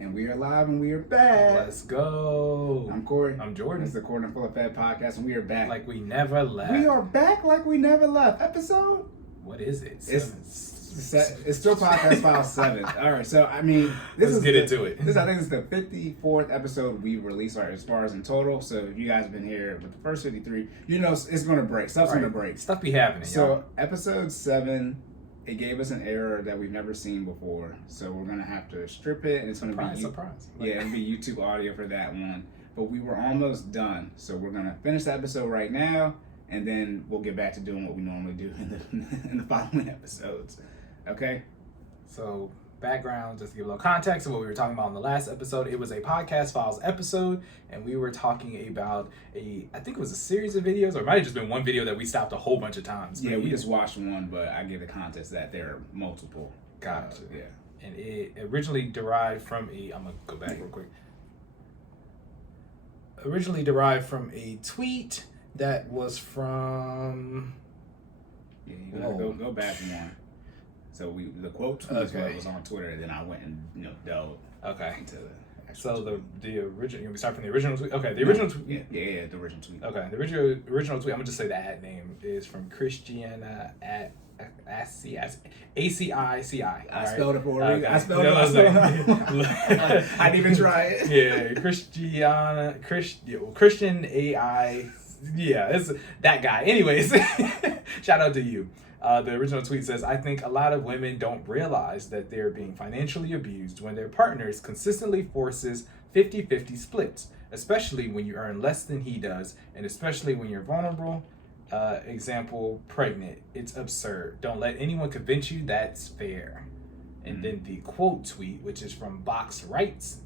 And we are live and we are back. Let's go. I'm Cory. I'm Jordan. It's the Cordan FinallyFit podcast and we are back. Like we never left. We are back like we never left. Episode? What is it? It's still podcast file 7. All right, so I mean, let's get into it. I think this is the 54th episode we released as far as in total. So if you guys have been here with the first 53, you know it's going to break. Stuff's going to break. Stuff be happening, So y'all. episode 7, it gave us an error that we've never seen before. So we're going to have to strip it, and it's going to be surprise. Yeah, it'll be YouTube audio for that one. But we were almost done, so we're going to finish the episode right now, and then we'll get back to doing what we normally do in the following episodes. Okay? So, background, just to give a little context of what we were talking about in the last episode. It was a Podcast Files episode, and we were talking about I think it was a series of videos, or it might have just been one video that we stopped a whole bunch of times. Yeah, we just watched one, but I give the context that there are multiple. Gotcha. Yeah. And it originally derived from I'm going to go back real quick. Originally derived from a tweet that was from... Yeah, you gotta go back one. So the quote tweet was on Twitter, and then I went and delved into the actual tweet. The original. We start from the original tweet. Okay, the original tweet. Yeah, the original tweet. Okay, the original tweet. I'm gonna just say the ad name is from Christiana at ACICI. I spelled it for you. I spelled it. I didn't even try it. Yeah, Christian AI. Yeah, it's that guy. Anyways, shout out to you. The original tweet says, I think a lot of women don't realize that they're being financially abused when their partners consistently forces 50-50 splits, especially when you earn less than he does, and especially when you're vulnerable. Example, pregnant. It's absurd. Don't let anyone convince you that's fair. And then the quote tweet, which is from Box Rights,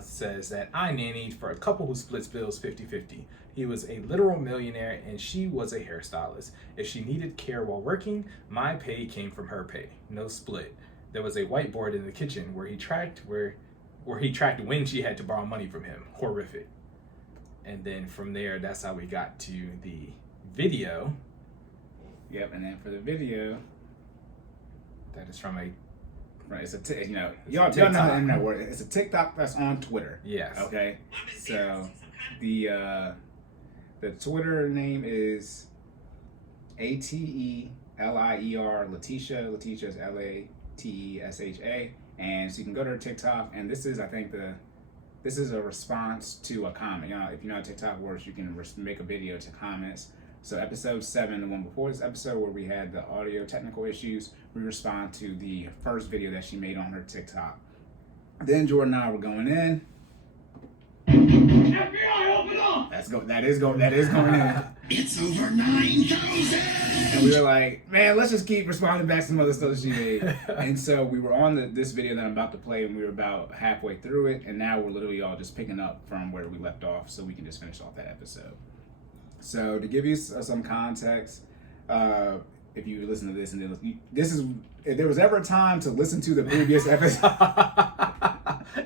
says that I nannied for a couple who splits bills 50-50. He was a literal millionaire and she was a hairstylist. If she needed care while working, my pay came from her pay. No split. There was a whiteboard in the kitchen where he tracked when she had to borrow money from him. Horrific. And then from there, that's how we got to the video. Yep, and then for the video, that is from it's a y'all know how the internet works. It's a TikTok that's on Twitter. Yes. Okay. So the Twitter name is ATELIER Letitia. Letitia is LATESHA, and so you can go to her TikTok. And this is, I think, this is a response to a comment. If you know how TikTok works, you can make a video to comments. So episode 7, the one before this episode where we had the audio technical issues, we respond to the first video that she made on her TikTok. Then Jordan and I were going in. FBI, open up! That is going in. It's over 9,000! And we were like, man, let's just keep responding back to some other stuff that she made. And so we were on this video that I'm about to play, and we were about halfway through it, and now we're literally all just picking up from where we left off so we can just finish off that episode. So to give you some context, if you listen to this, and then if there was ever a time to listen to the previous episode,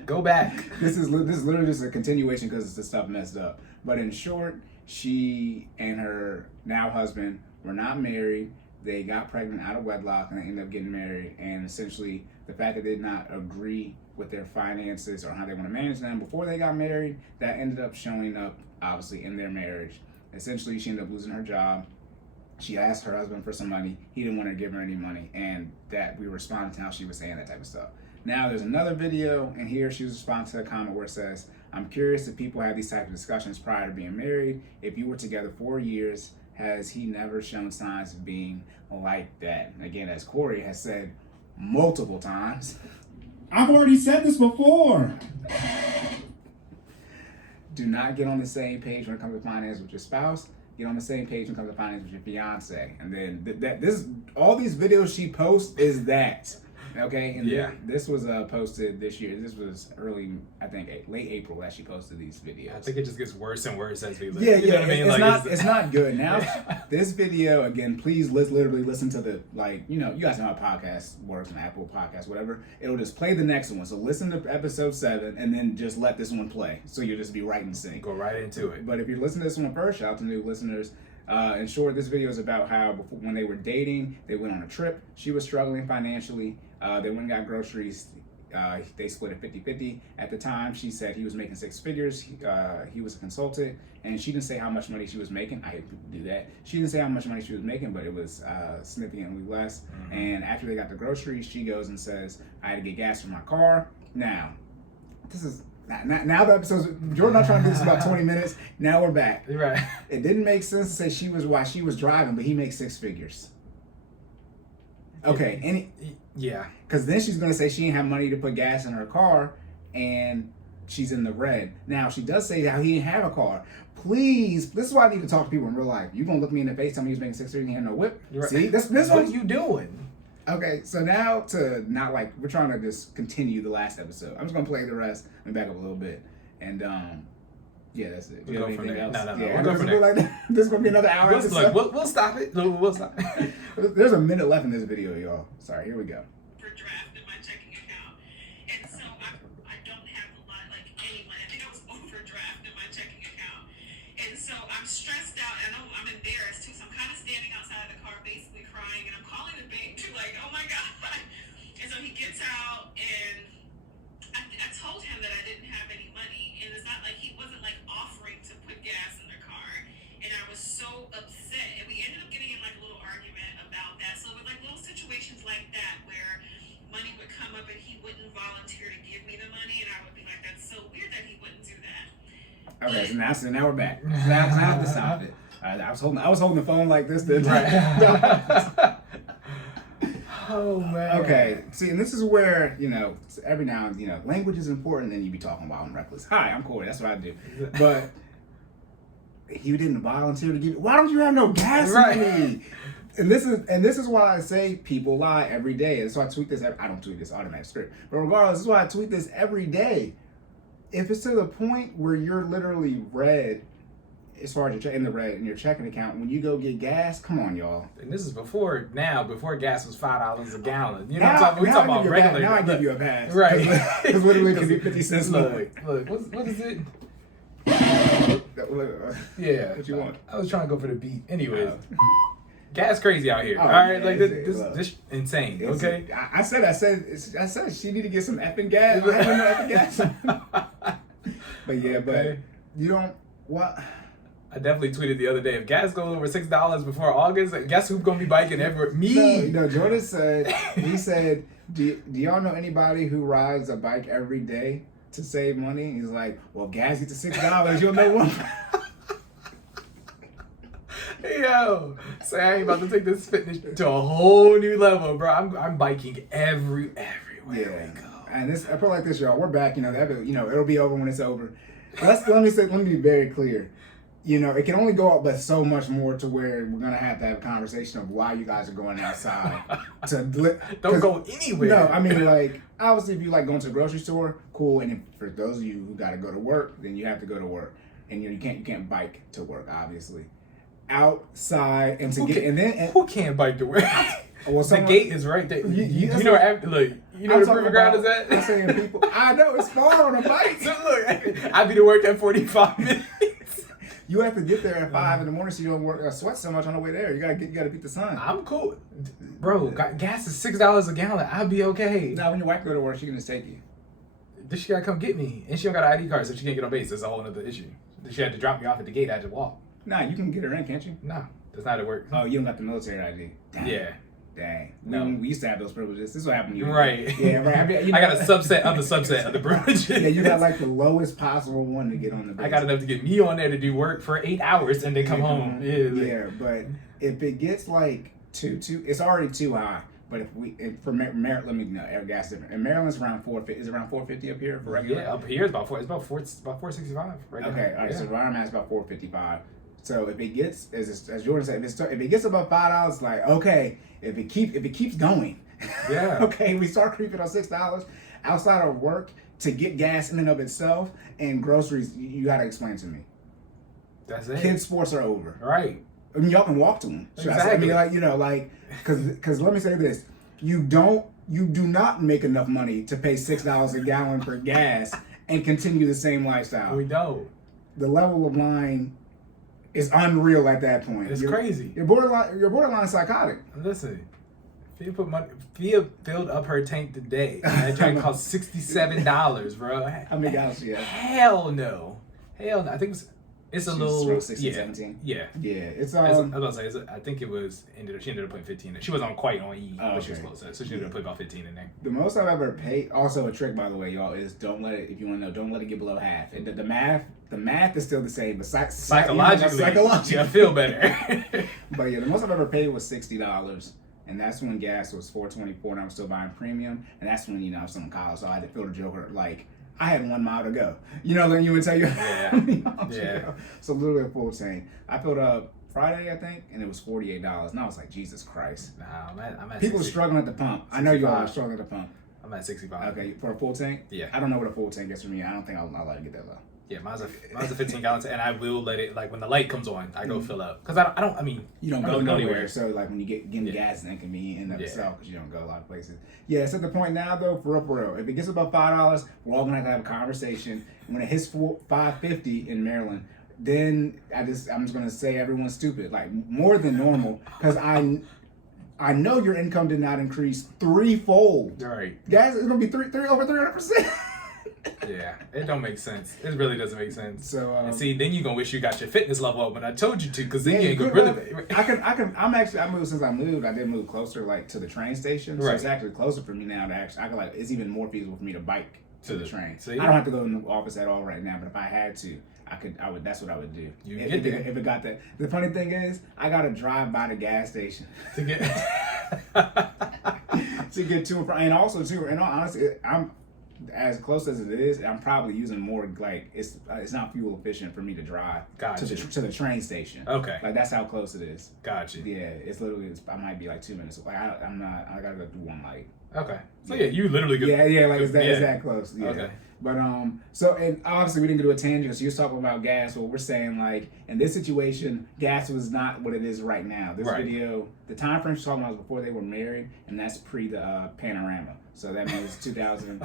go back. This is literally just a continuation because the stuff messed up. But in short, she and her now husband were not married. They got pregnant out of wedlock and they ended up getting married. And essentially, the fact that they did not agree with their finances or how they want to manage them before they got married, that ended up showing up obviously in their marriage. Essentially, she ended up losing her job. She asked her husband for some money. He didn't want to give her any money, and that we responded to how she was saying that type of stuff. Now there's another video, and here she was responding to a comment where it says, I'm curious if people have these type of discussions prior to being married. If you were together 4 years, has he never shown signs of being like that? And again, as Cory has said multiple times, I've already said this before. Do not get on the same page when it comes to finance with your spouse. Get on the same page when it comes to finance with your fiance. And then all these videos she posts is that. Okay, and this was posted this year. This was early, I think, late April that she posted these videos. I think it just gets worse and worse as we listen. Yeah, you know what I mean? It's not good. Now, this video, again, please literally listen to the, you guys know how podcast works on Apple Podcasts, whatever. It'll just play the next one. So listen to episode 7 and then just let this one play. So you'll just be right in sync. Go right into it. But if you listen to this one first, shout out to new listeners. In short, this video is about how when they were dating, they went on a trip. She was struggling financially. They went and got groceries. They split it 50-50. At the time, she said he was making six figures. He was a consultant, and she didn't say how much money she was making. I hate people do that. She didn't say how much money she was making, but it was significantly less. Mm-hmm. And after they got the groceries, she goes and says, I had to get gas for my car. Now, this is... Now the episode's... Jordan not trying to do this about 20 minutes. Now we're back. Right. It didn't make sense to say while she was driving, but he makes six figures. Okay, yeah. Because then she's going to say she didn't have money to put gas in her car, and she's in the red. Now, she does say how he didn't have a car. Please, this is why I need to talk to people in real life. You're going to look me in the face, tell me he was making six figures and he had no whip? Right. See? This what are you doing? Okay, so now we're trying to just continue the last episode. I'm just going to play the rest and back up a little bit. And, yeah, that's it. We'll go from there. No. Yeah, We'll go from there. This is going to be another hour. We'll stop it. We'll stop. There's a minute left in this video, y'all. Sorry, here we go. Overdraft in my checking account, and so I don't have a lot, like any money. I think I was overdraft in my checking account, and so I'm stressed out, and I'm embarrassed too. So I'm kind of standing outside of the car, basically crying, and I'm calling the bank too, like, oh my god. And so he gets out, and I told him that I didn't have any money, and it's not like he wasn't like offering to put gas in their car, and I was so upset, and we ended up getting in like a little argument about that. So with like little situations like that where money would come up and he wouldn't volunteer to give me the money, and I would be like, that's so weird that he wouldn't do that. Okay, so now we're back. Now I have to stop it. I was holding the phone like this. Right. Oh man. Okay. See, and this is where every now and language is important, and you be talking wild and reckless. Hi, I'm Cory. That's what I do. But you didn't volunteer to give. Why don't you have no gas money? And this is why I say people lie every day. And so I tweet this. I don't tweet this automatic script, but regardless, this is why I tweet this every day. If it's to the point where you're literally red, as far as you're in the red in your checking account, when you go get gas, come on, y'all. And this is before gas was $5 a gallon. You know what I'm talking about? We're talking about regular. Now I give you a pass. Right. Because literally it could be 50 cents lower. Look, what is it? Yeah. What you want? I was trying to go for the beat. Anyways. Gas crazy out here. Oh, all right, yeah, like this insane. Okay. I said she need to get some effing gas. I have no effing gas. But yeah, okay. But you don't what. I definitely tweeted the other day, if gas goes over $6 before August, guess who's gonna be biking everywhere? Me. No, Jordan said he said, do y'all know anybody who rides a bike every day to save money? He's like, well, gas gets to $6, you'll know one. Yo, so I ain't about to take this fitness to a whole new level, bro. I'm biking everywhere we go. And I feel like this, y'all. We're back. It'll be over when it's over. Let me be very clear. It can only go up, but so much more to where we're gonna have to have a conversation of why you guys are going outside. Don't go anywhere. No, I mean, like, obviously, if you like going to the grocery store, cool. And for those of you who got to go to work, then you have to go to work, and you can't bike to work, obviously. Outside and who can't bike to work? Well, the gate is right there. You know where the proving ground is at? I'm saying people. I know it's far on a bike. So look, I'll be to work at 45 minutes. You have to get there at 5 in the morning so you don't sweat so much on the way there. You gotta beat the sun. I'm cool, bro. Gas is $6 a gallon. I'll be okay. Now when your wife go to work, she can just take you. Then she gotta come get me, and she don't got an ID card, so she can't get on base. That's a whole other issue. She had to drop me off at the gate. I had to walk. Nah, you can get her in, can't you? No, that's not how it works. Oh, you don't got the military ID. Dang. Yeah. Dang. No. We used to have those privileges. This is what happened to you. Right. Yeah, right. I got a subset of the subset of the privileges. Yeah, you got like the lowest possible one to get on the base. I got enough to get me on there to do work for 8 hours and then come home. Yeah, but if it gets like too, it's already too high. But for Maryland, let me know. Every gas different. In Maryland, it's around 450. Is it around 450 up here for regular? Yeah, up here it's about 465 right now. Okay, all right. So where I'm at is about 455. So if it gets, as Jordan said, if it gets above $5, it's like okay. If it keeps going, yeah. Okay, we start creeping on $6 outside of work to get gas in and of itself and groceries. You got to explain to me. That's it. Kids' sports are over. Right. I mean, y'all can walk to them. Exactly. I mean, because let me say this: you do not make enough money to pay $6 a gallon for gas and continue the same lifestyle. We don't. The level of lying is unreal at that point. It's crazy. You're borderline psychotic. Listen, Fia filled up her tank today. That drink cost $67, bro. How many gallons she had? Hell no. I think it's a She's little around 16, 17? Yeah. Yeah, it's I was about to say, I think she ended up putting 15 in. She was on quite on E, but she was okay. close. So she ended up putting about 15 in there. The most I've ever paid. Also, a trick, by the way, y'all, is don't let it. If you want to know, don't let it get below half. And the math is still the same, but Psychologically, psychologically, I feel better. But yeah, the most I've ever paid was $60, and that's when gas was $4.24, and I was still buying premium, and that's when I was still in college, so I had to fill the joker like I had 1 mile to go. Then you would tell you how many miles to go. So literally a full tank. I filled up Friday, I think, and it was $48, and I was like, Jesus Christ. Nah, I'm at People are 60. struggling at the pump. I know you all are 65. struggling at the pump. I'm at 65. Okay, for a full tank? Yeah. I don't know what a full tank is for me. I don't think I'll let it get that low. Yeah, mine's a 15 gallons, and I will let it, like when the light comes on, I go fill up. Because I don't, You don't I go don't nowhere. So like when you getting gas, it's inconvenient in of itself because you don't go a lot of places. Yeah, it's at the point now though, for real. If it gets above $5, we're all gonna have to have a conversation. And when it hits $5.50 in Maryland, then I'm just gonna say everyone's stupid, like more than normal, because I know your income did not increase threefold. Right. Gas is gonna be over 300%. Yeah, it don't make sense. It really doesn't make sense. So and see, then you gonna wish you got your fitness level up when I told you to, because then you ain't gonna really. I moved since I moved. I did move closer, like to the train station, so Right. it's actually closer for me now to actually. I can like it's even more feasible for me to bike to the train. See? I don't have to go in the office at all right now, but if I had to, I would. That's what I would do. If it got that. The funny thing is, I gotta drive by the gas station to get to get to and from. And also too, in all honesty, I'm as close as it is. I'm probably using more like it's not fuel efficient for me to drive to the train station. Okay, like that's how close it is. Gotcha. Yeah, it's literally. I might be like 2 minutes. Like I'm not. I gotta go do one light. Okay. So yeah, you literally go. Yeah, like it's that close. Yeah. Okay. But so and obviously we didn't go to a tangent. So you was talking about gas. Well, we're saying like in this situation, gas was not what it is right now. This video, the time frame she's talking about was before they were married, and that's pre the panorama. So that means 2000.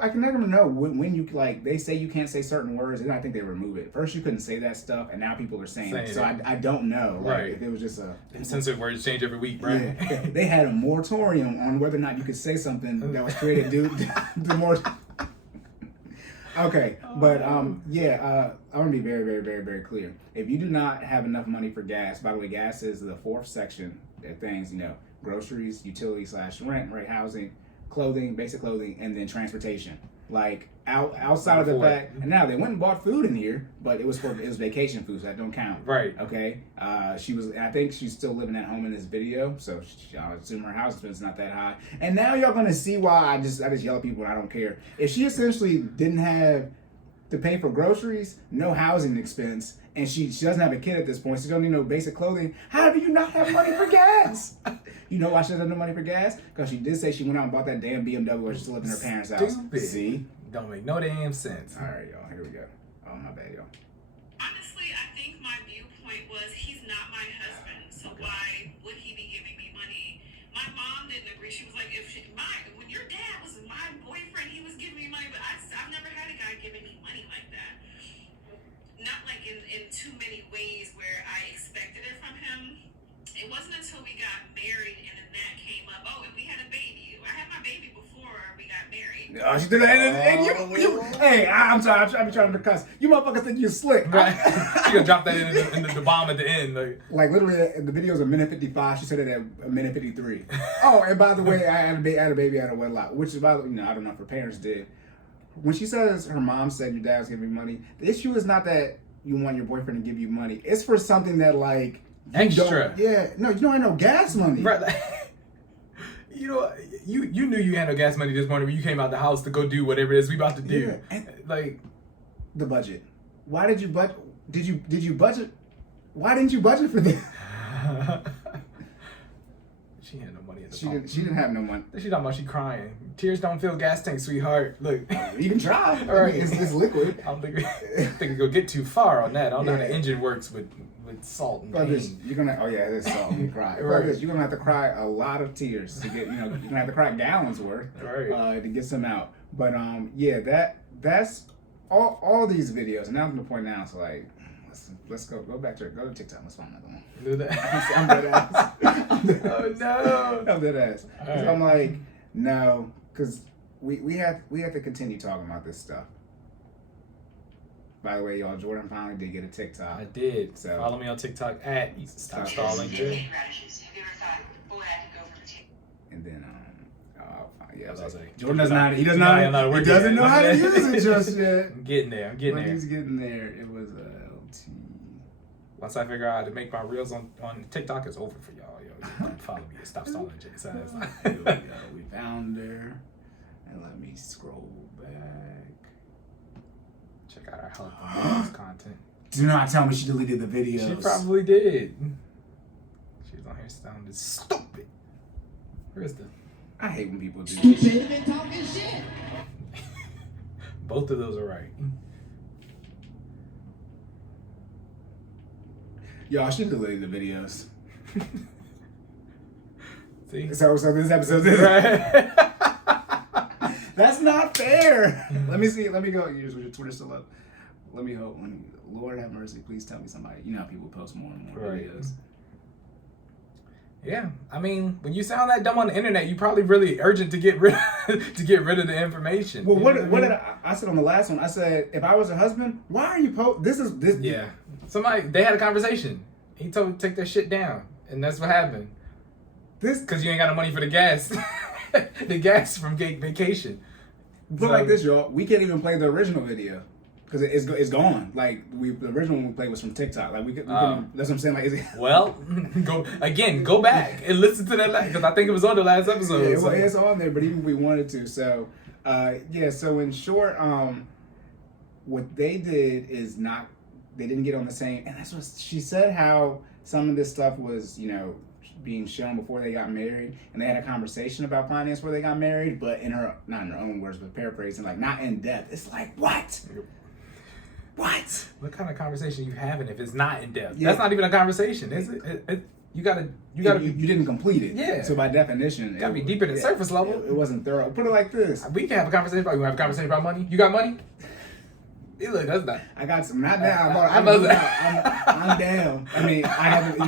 I can never know when you like. They say you can't say certain words, and I think they remove it. First you couldn't say that stuff, and now people are saying it. So I don't know. Like, if it was just censored words change every week, right? Yeah. They had a moratorium on whether or not you could say something that was created due to more. Okay, but I'm gonna be very, very, very, very clear. If you do not have enough money for gas, by the way, gas is the fourth section of things. Groceries, utilities / rent, right, housing, clothing, basic clothing, and then transportation. Like outside of the fact, and now they went and bought food in here, but it was vacation food, so that don't count. Right. Okay. I think she's still living at home in this video, so I assume her house expense is not that high. And now y'all gonna see why I just yell at people and I don't care. If she essentially didn't have to pay for groceries, no housing expense, and she doesn't have a kid at this point, so she don't need no basic clothing, how do you not have money for gas? You know why she doesn't have no money for gas? Because she did say she went out and bought that damn BMW while she still lived in her parents' house. See? Don't make no damn sense. All right, y'all. Here we go. Oh, my bad, y'all. Honestly, I think my viewpoint was he's not my husband, so why would he be giving me money? My mom didn't agree. She was like, when your dad was my boyfriend, he was giving me money, but I've never had a guy giving me money like that. Not like in too many ways where I expected it from him. It wasn't until we got married and then that came up. Oh, and we had a baby. I had my baby before we got married. Oh, she did that. And you hey, I'm sorry. I be trying to cuss. You motherfuckers think you're slick. Right. She gonna drop that in the bomb at the end. Like literally, the video's a minute 55. She said it at a minute 53. Oh, and by the way, I had a baby out of wedlock, which is, by the way, I don't know if her parents did. When she says her mom said your dad's giving me money, the issue is not that you want your boyfriend to give you money. It's for something that like extra. No, you don't have no gas money. Right. You knew you had no gas money this morning when you came out the house to go do whatever it is we about to do. Yeah. And like the budget. Why did you budget? Did you budget? Why didn't you budget for this? She had no money at the time. She didn't have no money. She talking about she crying. Tears don't fill gas tank, sweetheart. Look. You can try. All right. It's liquid. I don't think it's gonna get too far on that. I don't know how the engine works with salt and pain. You're gonna there's salt and you cry. Right. You're gonna have to cry a lot of tears to get you're gonna have to cry gallons worth to get some out. But that's all these videos, and now I'm to the point now it's like Let's go back to TikTok. Let's find another one. Do that. I'm dead ass. Oh no. I'm dead ass. All right. I'm like, no, because we have to continue talking about this stuff. By the way, y'all, Jordan finally did get a TikTok. I did. So follow me on TikTok at Stop Stalling Jay. And then yeah, I was like, Jordan doesn't know how to use it just yet. I'm getting there. But he's getting there. It was LT. Once I figure out how to make my reels on TikTok, it's over for y'all. Yo, follow me. Stop Stalling Jay. So Here we go. We found her. And let me scroll back. Check out our health and wellness content. Do not tell me she deleted the videos. She probably did. She was on here sounding stupid. Where is the... I hate when people do Stupid and talking shit. Both of those are right. Y'all should delete the videos. See? So this episode That's not fair. Let me see. Let me go. Here's your Twitter still up. Let me hope. Lord have mercy. Please tell me somebody. You know how people post more and more videos. Yeah, I mean, when you sound that dumb on the internet, you probably really urgent to get rid of the information. Well, what did I said on the last one? I said, if I was a husband, why are you this? Yeah, they had a conversation. He told him to take that shit down, and that's what happened. Because you ain't got no money for the gas, the gas from vacation. Put it like this, y'all. We can't even play the original video. Because it's gone. Like the original one we played was from TikTok. Like we couldn't, that's what I'm saying. Like, well, go back and listen to that because I think it was on the last episode. Yeah, it's on there, but even if we wanted to. So, So in short, what they did is they didn't get on the same. And that's what she said. How some of this stuff was, being shown before they got married, and they had a conversation about finance before they got married, but not in her own words, but paraphrasing, like not in depth. It's like what? What? What kind of conversation you having if it's not in depth? Yeah. That's not even a conversation, is it? You didn't complete it. Yeah. So by definition, it gotta be deeper than surface level. It wasn't thorough. Put it like this: we can have a conversation about. You have a conversation about money. You got money? Hey, look, that's not. I got some. Not down. I'm down. I mean, I haven't.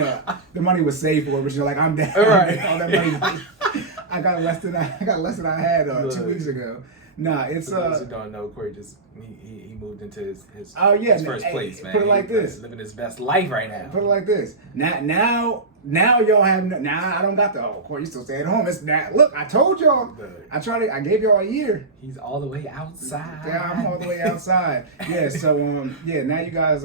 The money was saved for it, but like I'm down. All right. All that money. I got less than I had 2 weeks ago. Nah, it's For those who don't know, Cory just he moved into his his first place, man. Put it like this: living his best life right now. Put it like this: now y'all have now I don't got the Cory, you still stay at home. It's now. Look, I told y'all. I gave y'all a year. He's all the way outside. Yeah, I'm all the way outside. Yeah, so now you guys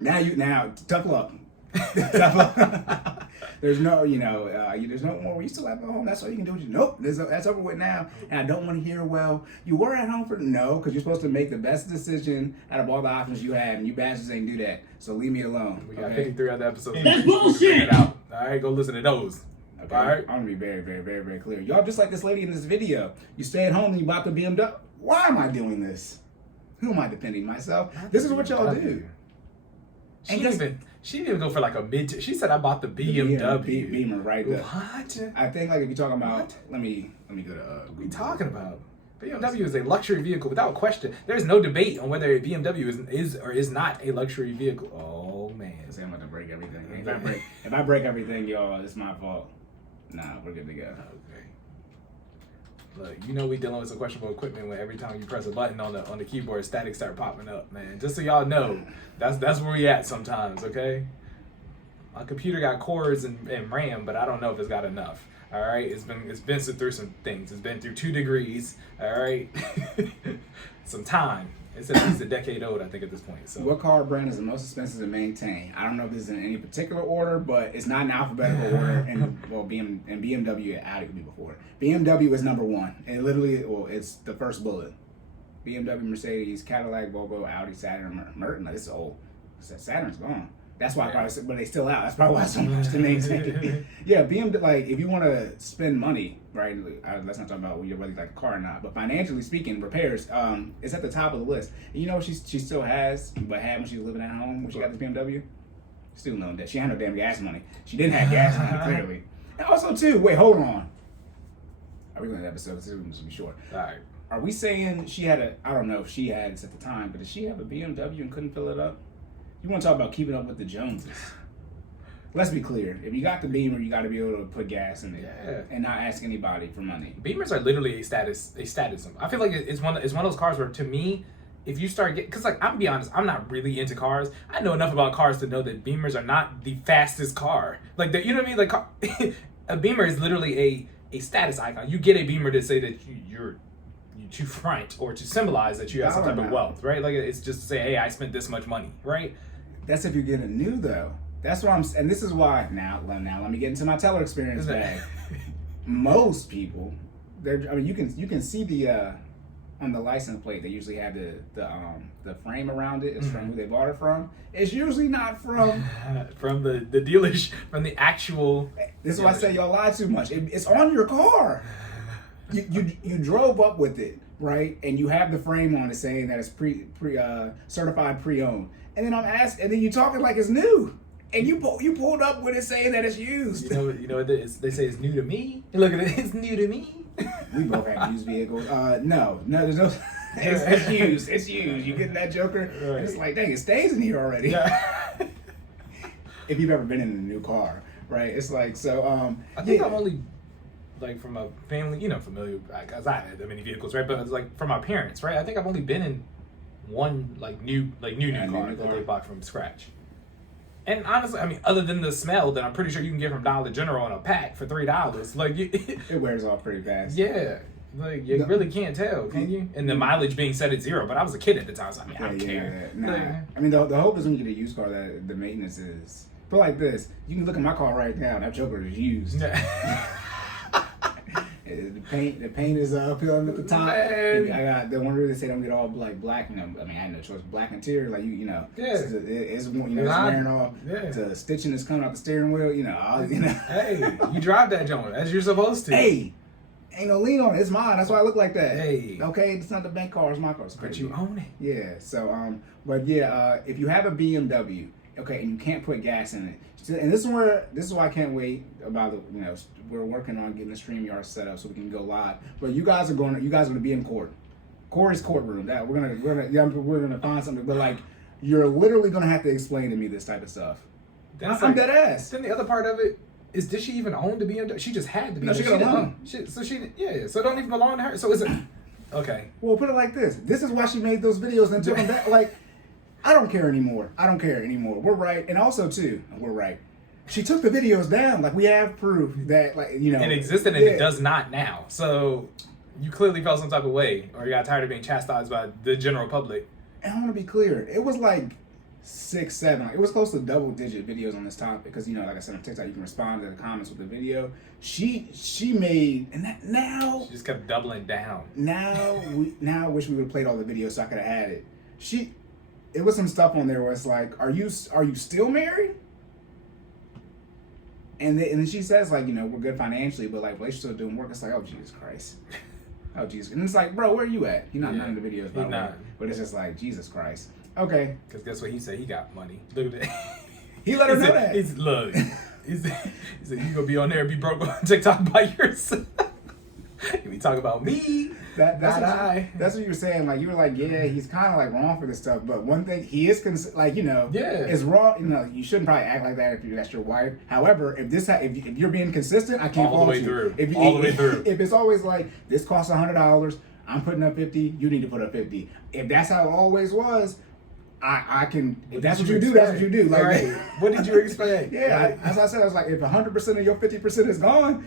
now tough luck. Tough luck. There's no, there's no more. You still have at home. That's all you can do. Nope, that's over with now. And I don't want to hear. Well, you were at home because you're supposed to make the best decision out of all the options you had, and you bastards ain't do that. So leave me alone. We got 53 other episodes. That's bullshit. All right, go listen to those. Okay. All right. I'm gonna be very, very, very, very clear. Y'all just like this lady in this video. You stay at home and you bought the BMW. Why am I doing this? Who am I defending myself? This is what y'all do. She didn't even go for like a mid. She said I bought the BMW. Beamer right there. What? I think like if you're talking about, let me go to. What are you talking about? BMW is a luxury vehicle without question. There's no debate on whether a BMW is or is not a luxury vehicle. Oh man! I'm about to break everything. If I break everything, y'all, it's my fault. Nah, we're good to go. Okay. Look, we dealing with some questionable equipment when every time you press a button on the keyboard, static start popping up, man. Just so y'all know, that's where we at sometimes, okay? My computer got cores and RAM, but I don't know if it's got enough. All right, it's been through some things. It's been through 2 degrees. All right, some time. It's at least a decade old, I think, at this point. So, what car brand is the most expensive to maintain? I don't know if this is in any particular order, but it's not in alphabetical order. And BMW and Audi could be before it. BMW is number 1. And literally, it's the first bullet. BMW, Mercedes, Cadillac, Volvo, Audi, Saturn, Merton. This is old. Saturn's gone. That's why I probably said, but they still out. That's probably why it's so much to maintain. Yeah, BMW. Like, if you want to spend money, right? Let's not talk about whether you like a car or not. But financially speaking, repairs, it's at the top of the list. And you know, she still has, but had when she was living at home when she got this BMW. Still no debt. She had no damn gas money. She didn't have gas money clearly. And also too, wait, hold on. Are we going to episode? This is going to be short. All right. Are we saying she had I don't know if she had it at the time, but did she have a BMW and couldn't fill it up? You want to talk about keeping up with the Joneses? Let's be clear. If you got the Beamer, you got to be able to put gas in it and not ask anybody for money. Beamers are literally a status symbol. I feel like it's one of those cars where, to me, if you start getting, because like I'm gonna be honest, I'm not really into cars. I know enough about cars to know that Beamers are not the fastest car. Like you know what I mean? Like a Beamer is literally a status icon. You get a Beamer to say that you're to front or to symbolize that you have some type of wealth, right? Like it's just to say, hey, I spent this much money, right? That's if you're getting new though. That's what and this is why now let me get into my teller experience bag. Most people, you can see the on the license plate they usually have the frame around it. It's from who they bought it from. It's usually not from from the dealers, from the actual. This is why I say y'all lie too much. It's on your car. You drove up with it, right? And you have the frame on it saying that it's certified pre-owned. And then I'm asked, and then you talking like it's new. And you pulled up with it saying that it's used. You know what they say it's new to me. Look at it, it's new to me. We both have used vehicles. No, there's no. It's used. It's used. You get that Joker? Right. And it's like, dang, it stays in here already. Yeah. If you've ever been in a new car, right? It's like so. I think I'm only like from a family, familiar because I had that many vehicles, right? But it's like from my parents, right? I think I've only been in one new car that they bought from scratch. And honestly, I mean, other than the smell that I'm pretty sure you can get from Dollar General in a pack for $3, like it wears off pretty fast. Yeah, like you really can't tell, can you? And the mileage being set at 0, but I was a kid at the time, so I don't care. Nah. I mean, the hope is when you get a used car that the maintenance is. But like this, you can look at my car right now. That Joker is used. The paint is peeling at the top. Man. I got the one where they say don't get all like black. I mean, I had no choice. Black interior, like Yeah. It's wearing off. Yeah. The stitching is coming out the steering wheel. Hey, you drive that joint as you're supposed to. Hey, ain't no lien on it. It's mine. That's why I look like that. Hey, okay, it's not the bank car. It's my car. But you own it. Yeah. So but yeah, if you have a BMW, okay, and you can't put gas in it. And this is why I can't wait about we're working on getting the StreamYard set up so we can go live. But you guys are going to be in court. Corey's courtroom. That we're gonna find something. But like you're literally gonna have to explain to me this type of stuff. I'm dead ass. Then the other part of it is, did she even own the BMW? She just had the BMW. No, she got a loan. So it don't even belong to her. So is it okay? Well, put it like this. This is why she made those videos and took them back. Like, I don't care anymore. We're right. And also, too, we're right. She took the videos down. Like, we have proof that, it existed and it does not now. So you clearly felt some type of way, or you got tired of being chastised by the general public. And I want to be clear. It was like 6, 7. It was close to double-digit videos on this topic because, like I said on TikTok, you can respond to the comments with the video. She made, and that now... She just kept doubling down. Now I wish we would have played all the videos so I could have had it. It was some stuff on there where it's like, are you still married? And then she says like, we're good financially, but like relationship still doing work. It's like, oh Jesus Christ, oh Jesus, and it's like, bro, where are you at? You're not none of the videos, by the way. But it's just like Jesus Christ. Okay. Because guess what he said? He got money. Look at that. He let her know that. He said you gonna be on there and be broke on TikTok by yourself. You be talking about me. That's what you were saying. Like you were like, yeah, he's kind of like wrong for this stuff. But one thing he is is wrong. You shouldn't probably act like that if that's your wife. However, if you're being consistent, I can't all the way through. All the way through. If it's always like this costs $100, I'm putting up 50. You need to put up 50. If that's how it always was, I can. If that's what you do, that's what you do. Like, right. What did you expect? Yeah, as I said, I was like, if 100% of your 50% is gone.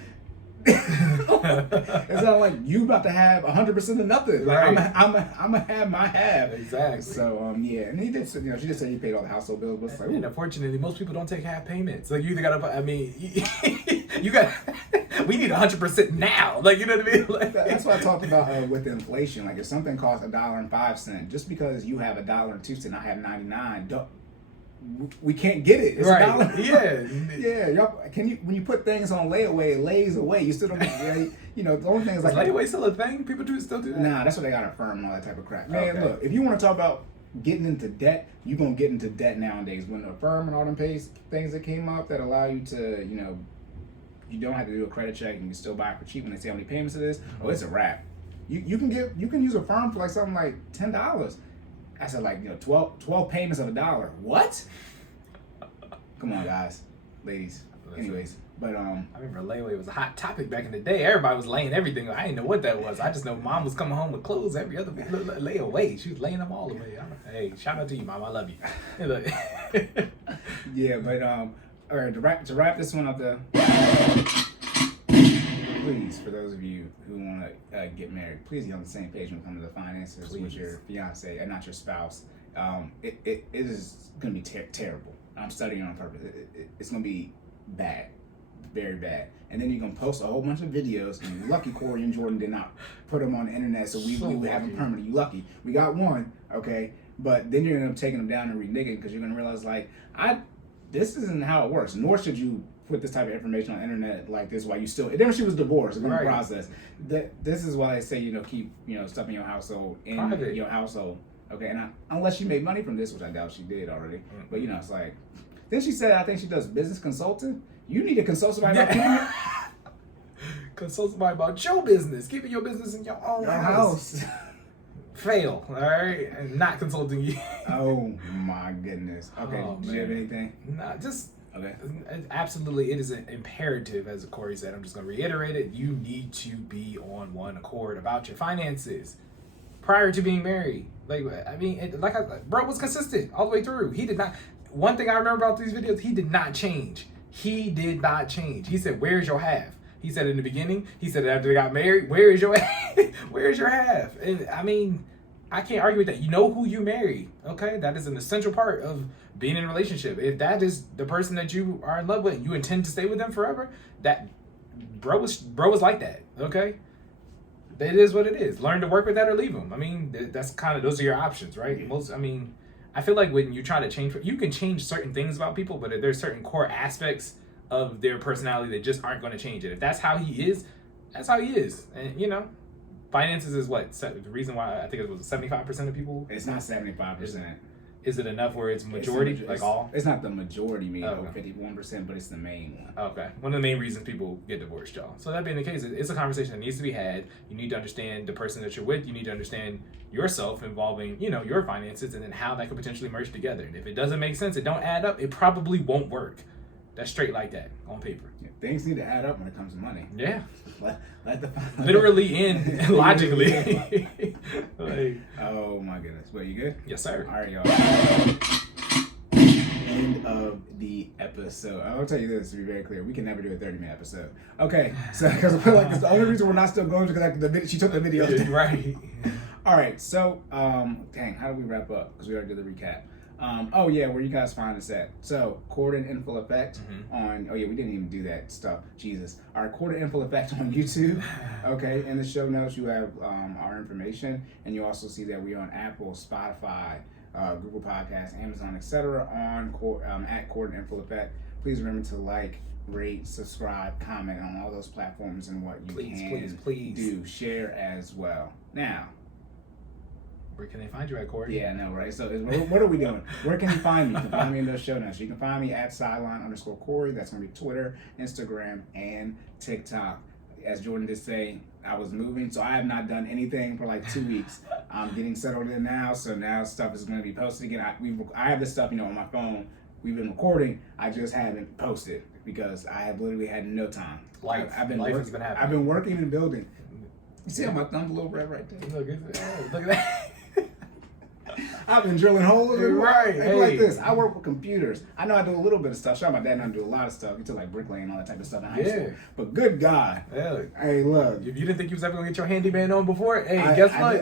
It's not like you about to have 100% of nothing. Like right. I'm gonna have my half. Exactly. So yeah, and he did. She just said he paid all the household bills, but it's like, and unfortunately, most people don't take half payments. Like you either gotta. I mean, you got. We need 100% now. Like you know what I mean. Like, that's what I talked about with inflation. Like if something costs $1.05, just because you have $1.02, I have 99. We can't get it. It's right. $1. Yeah. Y'all, when you put things on layaway, it lays away. You still don't get. The only thing is like layaway still a thing. People still do that. Nah, that's what they got a firm and all that type of crap. Man, look, if you want to talk about getting into debt, you're gonna get into debt nowadays. When the firm and all them things that came up that allow you to, you don't have to do a credit check and you can still buy it for cheap when they say how many payments it is. Oh, it's a wrap. You can use a firm for like something like $10. I said, like, 12 payments of $1. What? Come on, guys, ladies. Anyways, but I remember layaway was a hot topic back in the day. Everybody was laying everything. I didn't know what that was. I just know mom was coming home with clothes every other week. Layaway. She was laying them all away. Hey, shout out to you, mom. I love you. Look. yeah, but all right. To wrap this one up, please, for those of you who want to get married, please get on the same page when it comes to the finances with your fiance and not your spouse. It is going to be terrible. I'm studying on purpose. It's going to be bad, very bad. And then you're going to post a whole bunch of videos, and you're lucky Cory and Jordan did not put them on the internet, so we would have them permanent. You lucky. We got one, okay? But then you're going to end up taking them down and reneging because you're going to realize, like, this isn't how it works, nor should you put this type of information on the internet like this while you still, then she was divorced in the process. This is why they say, keep, stuff in your household, your household. Okay, and unless she made money from this, which I doubt she did already. But, it's like, then she said, I think she does business consulting. You need to consult somebody about consult somebody about your business, keeping your business in your own house. Fail, all right? And not consulting you. Oh, my goodness. Okay, do you have anything? Nah, just... Okay. Absolutely, it is an imperative, as Cory said. I'm just going to reiterate it. You need to be on one accord about your finances prior to being married. Like, I mean, bro was consistent all the way through. He did not. One thing I remember about these videos, he did not change. He did not change. He said, "Where's your half?" He said in the beginning. He said after they got married, "Where is your half? Where's your half?" And I mean, I can't argue with that. You know who you marry, okay? That is an essential part of being in a relationship. If that is the person that you are in love with, you intend to stay with them forever, that bro was like that, okay? It is what it is. Learn to work with that or leave them. I mean, that's kind of, those are your options, right? I feel like when you try to change, you can change certain things about people, but there's certain core aspects of their personality that just aren't going to change it. If that's how he is, that's how he is. And, finances is what? The reason why I think it was 75% of people? It's not 75%. Is it enough where it's majority, all? It's not the majority, 51%, but it's the main one. Okay. One of the main reasons people get divorced, y'all. So that being the case, it's a conversation that needs to be had. You need to understand the person that you're with. You need to understand yourself involving, your finances, and then how that could potentially merge together. And if it doesn't make sense, it don't add up, it probably won't work. That's straight like that on paper. Yeah, things need to add up when it comes to money. Yeah. Literally and logically. Oh my goodness. Well, you good? Yes, sir. All right, y'all. End of the episode. I'll tell you this to be very clear. We can never do a 30-minute episode. Okay. So, because I feel like it's the only reason we're not still going because she took the video. Right. All right. So, dang, how do we wrap up? Because we already did the recap. Where you guys find us at? So, Cordan in Full Effect on, we didn't even do that stuff. Jesus. All right, Cordan in Full Effect on YouTube. Okay, in the show notes, you have our information, and you also see that we're on Apple, Spotify, Google Podcasts, Amazon, etc. at Cordan in Full Effect. Please remember to like, rate, subscribe, comment on all those platforms and what you can do. Share as well. Now, where can they find you at, Cory? Yeah, I know, right? So what are we doing? Where can you find me? You can find me in those show notes. You can find me at sideline_Cory. That's going to be Twitter, Instagram, and TikTok. As Jordan did say, I was moving, so I have not done anything for like 2 weeks. I'm getting settled in now, so now stuff is going to be posted again. I have this stuff, on my phone. We've been recording. I just haven't posted because I have literally had no time. Life has been happening. I've been working and building. You see how my thumb's a little red right there? Look at that. I've been drilling holes in right. Hey. Like this. I work with computers. I know I do a little bit of stuff. Shout out my dad, I do a lot of stuff. He took like bricklaying and all that type of stuff in high school. But good God. Hey, look. If you didn't think you was ever gonna get your handyman on before, guess what?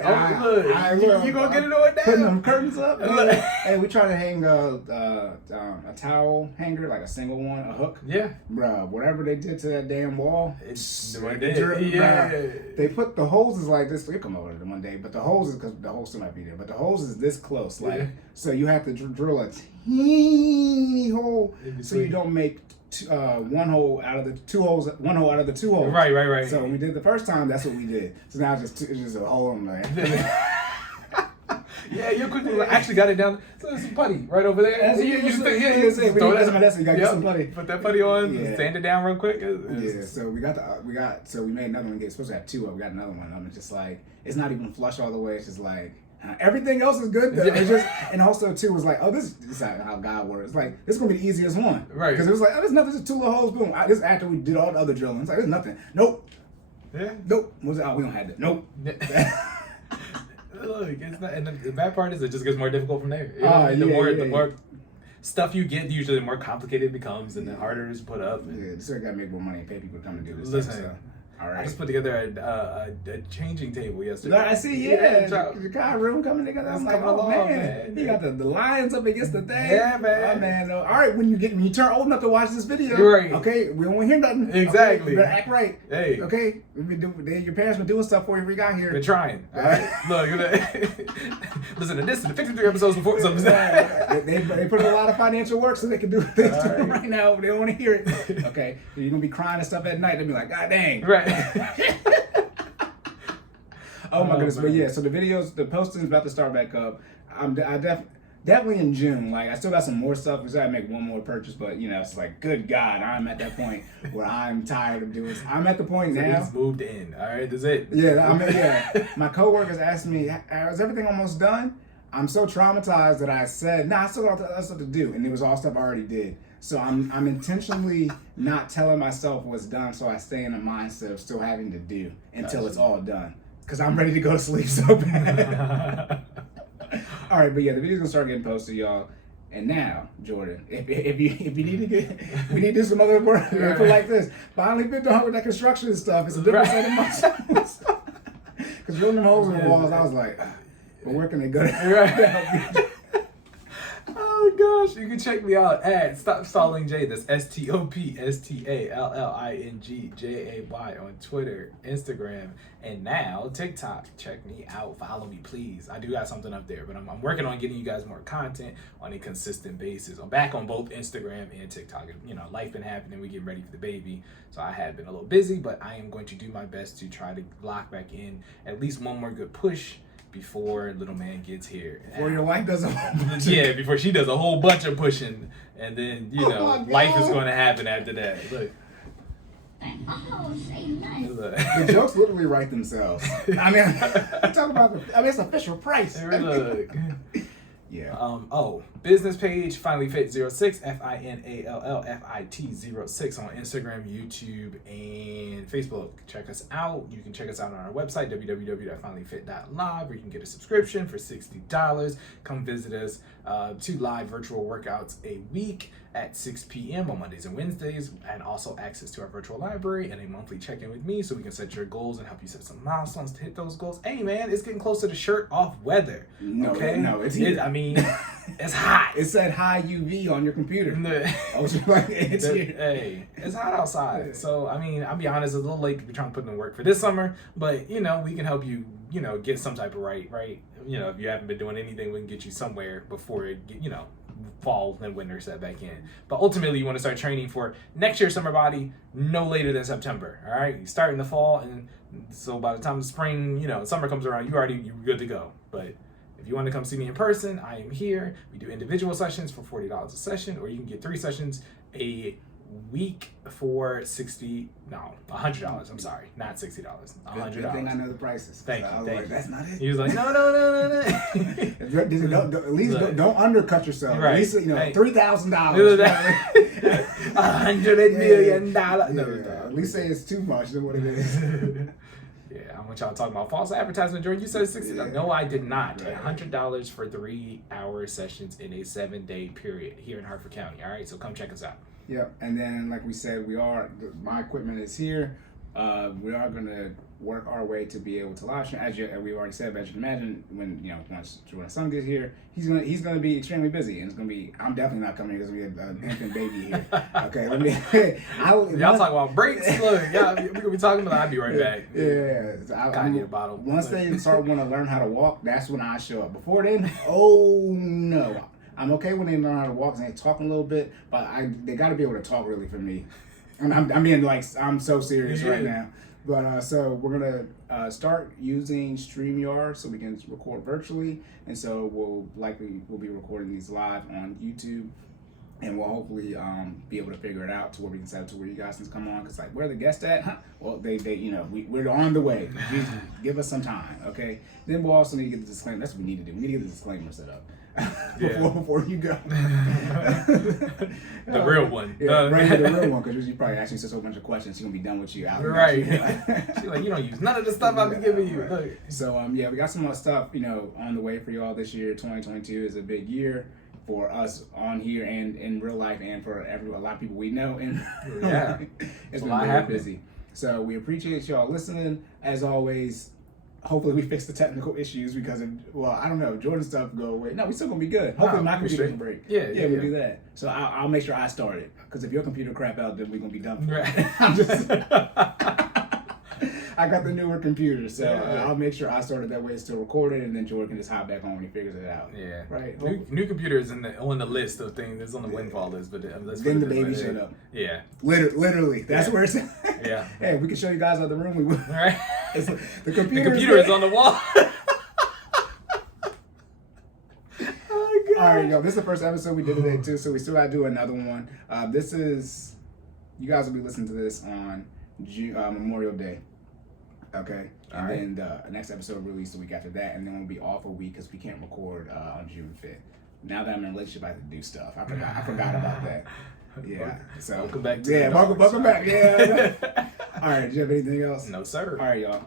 You gonna get it on now. Putting them curtains up. Hey, we trying to hang a towel hanger, like a single one, a hook. Yeah. Bruh, whatever they did to that damn wall. They put the hoses like this. We'll come over to them one day, but the hoses, because the hose still might be there, but the hose is this close. So you have to drill a teeny hole so you don't make one hole out of the two holes, one hole out of the two holes. Right. So when we did the first time, that's what we did. So now it's just a hole in there. Yeah, you quickly actually got it down. So there's some putty right over there. You throw that. That's you got to get some putty. Put that putty on, sand it down real quick. So we made another one. We're supposed to have two. We got another one. I'm just like, it's not even flush all the way. It's just like, Everything else is good though. It's just, and also too was like, oh, this is how God works. Like, this is gonna be the easiest one, Right? Because it was like, oh, there's nothing, just 2 little holes. Boom. This after we did all the other drilling. It's like, there's nothing. Nope. Yeah. Nope. We don't have that. Nope. Look, it's not, and the bad part is it just gets more difficult from there. You know, the more stuff you get, usually the more complicated it becomes, and the harder it is to put up. And, Yeah, so I gotta make more money and pay people to come and do this. Listen, stuff, so. All right. I just put together a changing table yesterday. I see, the guy room coming together. I'm like, oh man, he got the lines up against the thing. Yeah, man. Oh, man. All right, when you turn old enough to watch this video, right? Okay, we don't want to hear nothing. Exactly. Okay, you better act right. Hey. Okay, your parents been doing stuff for you when we got here. They're trying. All right. Look, listen to this. The 53 episodes before something. They put in a lot of financial work so they can do this right now. They don't want to hear it. Okay, you're gonna be crying and stuff at night. They'll be like, God dang. Right. Oh my goodness, man. But yeah, so the posting's about to start back up. Definitely in June. Like, I still got some more stuff because I make one more purchase, but it's like, good God, I'm at that point where I'm tired of doing this. I'm at the point now. He's moved in. All right, that's it. Yeah, My coworkers asked me, "Is everything almost done?" I'm so traumatized that I said, "Nah, I still got other stuff to do," and it was all stuff I already did. So I'm intentionally not telling myself what's done, so I stay in a mindset of still having to do until it's all done. Because I'm ready to go to sleep so bad. All right, but yeah, the video's gonna start getting posted, y'all. And now, Jordan, if you need to we need to do some other work put like this. Finally been done with that construction stuff. It's a different set of muscles. Because drilling them holes in the walls, I was like, but where can they go? Right. Oh gosh, you can check me out at Stop Stalling Jay. That's StopStallingJay on Twitter, Instagram, and now TikTok. Check me out. Follow me, please. I do got something up there, but I'm working on getting you guys more content on a consistent basis. I'm back on both Instagram and TikTok. Life been happening. We getting ready for the baby, so I have been a little busy, but I am going to do my best to try to lock back in at least one more good push before little man gets here. Before your wife does a whole bunch yeah, before she does a whole bunch of pushing, and then life is going to happen after that. Look. Oh, say nice. Look. The jokes literally write themselves. I mean, talk about it's official price. Look. Yeah. Business page, FinallyFit06, FinallyFit06 on Instagram, YouTube, and Facebook. Check us out. You can check us out on our website, www.finallyfit.live, where you can get a subscription for $60. Come visit us. 2 live virtual workouts a week at 6 p.m. on Mondays and Wednesdays, and also access to our virtual library and a monthly check-in with me so we can set your goals and help you set some milestones to hit those goals. Hey man, it's getting close to the shirt off weather. No, it's it's hot. It said high UV on your computer. I was like, it's here. Hey, it's hot outside. So I'll be honest, it's a little late to be trying to put in the work for this summer, but we can help you, get some type of right? If you haven't been doing anything, we can get you somewhere before it fall and winter set back in. But ultimately, you want to start training for next year's summer body no later than September. All right, you start in the fall, and so by the time the spring, summer comes around, you're good to go. But if you want to come see me in person, I am here. We do individual sessions for $40 a session, or you can get 3 sessions a week for $100. I'm sorry, not $60. $100. Good thing I know the prices. Thank so you. I was like, that's not it. He was like, no. At least don't undercut yourself. Right. At least $3,000. $100 million. At least say it's too much than what it is. Yeah, I want y'all talking about false advertisement. Jordan, you said $60. Yeah. No, I did not. Right. $100 for 3-hour sessions in a 7-day period here in Hartford County. All right, so come check us out. Yep, and then like we said, my equipment is here. We are gonna work our way to be able to live stream. As we've already said, as you can imagine, when once Jordan's son gets here, he's gonna be extremely busy, and it's gonna be. I'm definitely not coming here because we have an infant baby here. Okay, let me. Y'all talk about breaks. Look, we're gonna be talking about. I'll be right back. Yeah. I need a bottle. Once they start want to learn how to walk, that's when I show up. Before then, oh no. I'm okay when they learn how to walk and they talk a little bit, but they got to be able to talk really for me. I'm being I'm so serious right now. But so we're gonna start using StreamYard so we can record virtually, and so we'll be recording these live on YouTube And we'll hopefully be able to figure it out to where we can set up to where you guys can come on. Cause like, where are the guests at? Huh? Well, they we're on the way. Just give us some time, okay? Then we'll also need to get the disclaimer. That's what we need to do. We need to get the disclaimer set up before you go. The real one. Yeah, right. The real one, because you probably asking us a whole bunch of questions. She's gonna be done with you out. Right. She's like, you don't use none of the stuff I've been giving you. Look. So we got some more stuff, on the way for y'all this year. 2022 is a big year for us on here and in real life, and for a lot of people we know. And it's been very busy. So we appreciate y'all listening. As always, hopefully we fix the technical issues because I don't know, Jordan stuff go away. No, we still gonna be good. Hopefully my computer doesn't break. Yeah, we'll do that. So I'll make sure I start it, because if your computer crap out, then we're gonna be done. Right. I got the newer computer, so I'll make sure I start it that way. It's still recorded, and then Jordan can just hop back on when he figures it out. Yeah. Right. New computer is on the list of things. It's on the windfall list, but then the baby showed up. Yeah. Literally, that's where it's at. Yeah. Hey, we can show you guys out the room. We will. Right. The computer is on the wall. Oh, God. All right, y'all. This is the first episode we did today too, so we still gotta do another one. You guys will be listening to this on Memorial Day. Okay, and then the next episode will release the week after that, and then we'll be off a week because we can't record on June 5th. Now that I'm in a relationship, I have to do stuff. I forgot about that. Yeah. So welcome back to welcome back. Yeah. All right. Do you have anything else? No, sir. All right, y'all.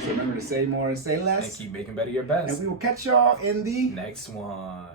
So remember to say more and say less, and keep making better your best. And we will catch y'all in the next one.